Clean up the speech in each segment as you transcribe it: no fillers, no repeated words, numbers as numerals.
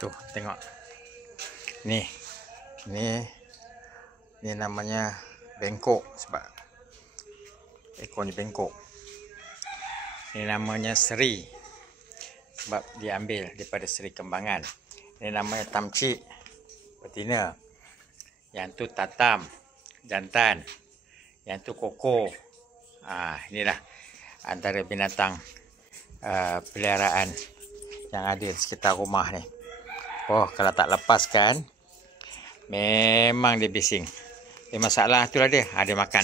Tuh, tengok. Ni namanya bengkok sebab ekornya bengkok. Ini namanya seri sebab diambil daripada seri kembangan. Ini namanya tamcik, betina. Yang tu tatam, jantan. Yang tu koko. Inilah antara binatang peliharaan yang ada di sekitar rumah ni. Oh, kalau tak lepaskan memang dia bising. Masalah itulah dia. Dia makan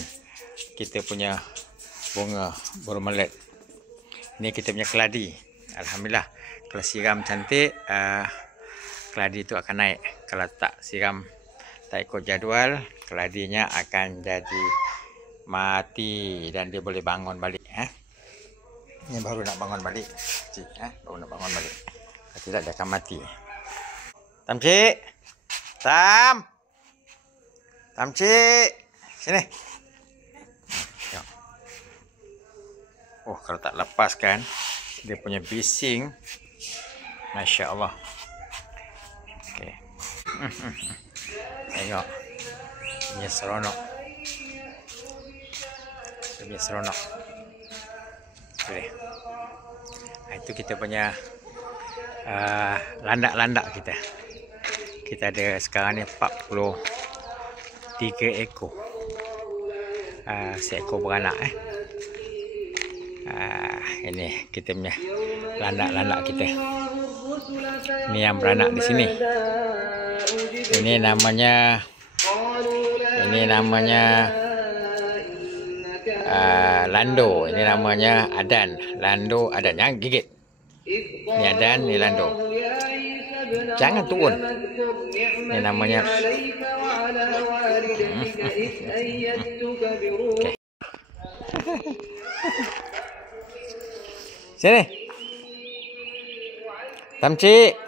kita punya bunga burung melet. Ini kita punya keladi. Alhamdulillah, kalau siram cantik, keladi itu akan naik. Kalau tak siram, tak ikut jadual, keladinya akan jadi mati dan dia boleh bangun balik. Ini baru nak bangun balik. Baru nak bangun balik. Kalau tidak, dia akan mati. Tamcik, Tamcik, sini. Tengok. Oh, kalau tak lepaskan, dia punya bising, Masya Allah. Okay. Tengok, dia seronok. Dia seronok. Boleh. Itu kita punya landak-landak kita. Kita ada sekarang ni 43 ekor. Seekor beranak. Ini kita punya landak-landak kita. Ini yang beranak di sini. Ini namanya lando. Ini namanya adan. Lando adan. Jangan gigit. Ini adan, ini lando. Jangan turun. Ini namanya. Okay. Sini. Tamcik.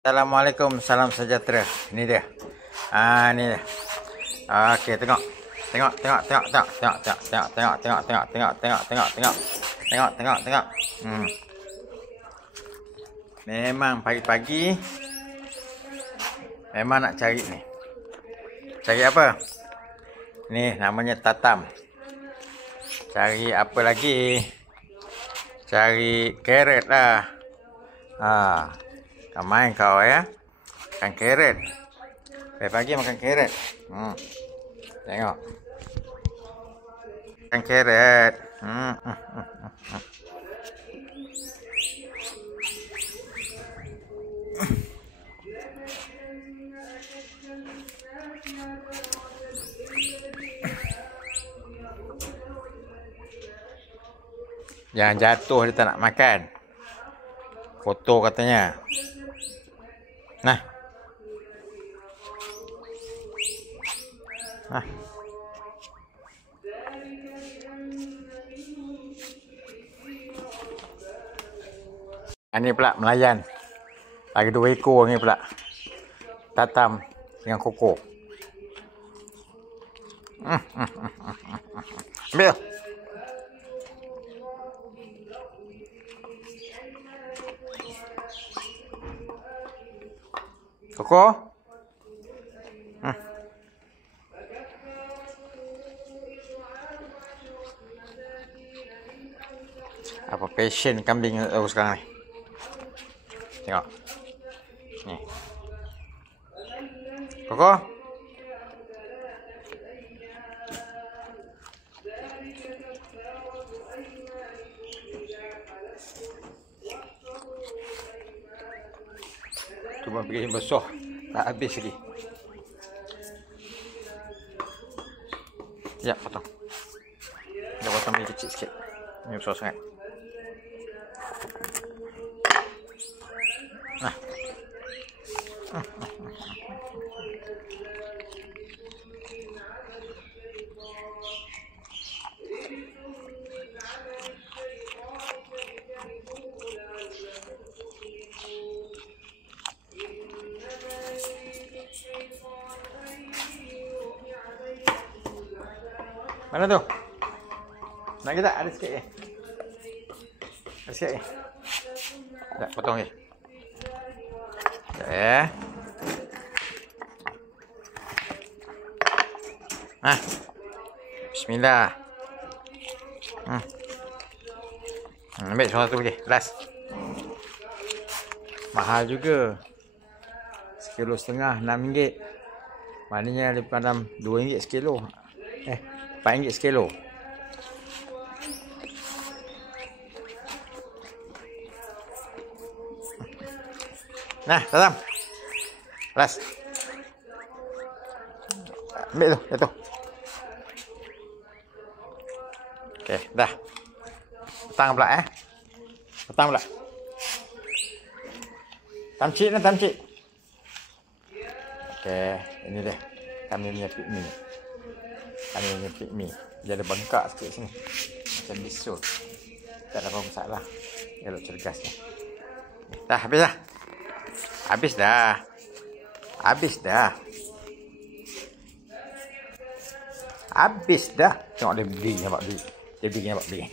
Assalamualaikum, salam sejahtera. Ini dia. Ini dia. Okey, tengok. Tengok. Memang pagi-pagi memang nak cari ni. Cari apa? Ni namanya tatam. Cari apa lagi? Cari carrot lah. Kau main kau ya. Makan carrot. Pagi-pagi makan carrot. Tengok. Makan carrot. Jangan jatuh, dia tak nak makan. Kotor katanya. Nah. Ini pula melayan. Lagi 2 ekor ni pula. Tatam dengan koko. Ambil. Koko. Apa passion kambing sekarang ni? Tengok. Ni. Koko. Cuma pergi besar. Tak habis lagi. Ya, potong. Dia potong ni kecil sikit. Ini besar sangat. Mana tu? Nak ke tak? Ada sikit ke? Ada sikit ke? Tak, potong je. Okay. Bismillah. Ambil satu lagi. Last. Mahal juga. Sekilo setengah, RM6. Maknanya lebih dalam RM2 sekilo. RM4 sekilo. Nah, Salam. Last. Ambil tu, jatuh. Okey, dah. Petang pula Petang pula. Tamcik. Okey, ini dia. Kami punya pick me. Dia ada bengkak sikit sini. Macam bisul. Tak ada apa masalah. Elok cergas ni. Dah, habis dah. Habis dah. Tengok dia beli. Dia beli.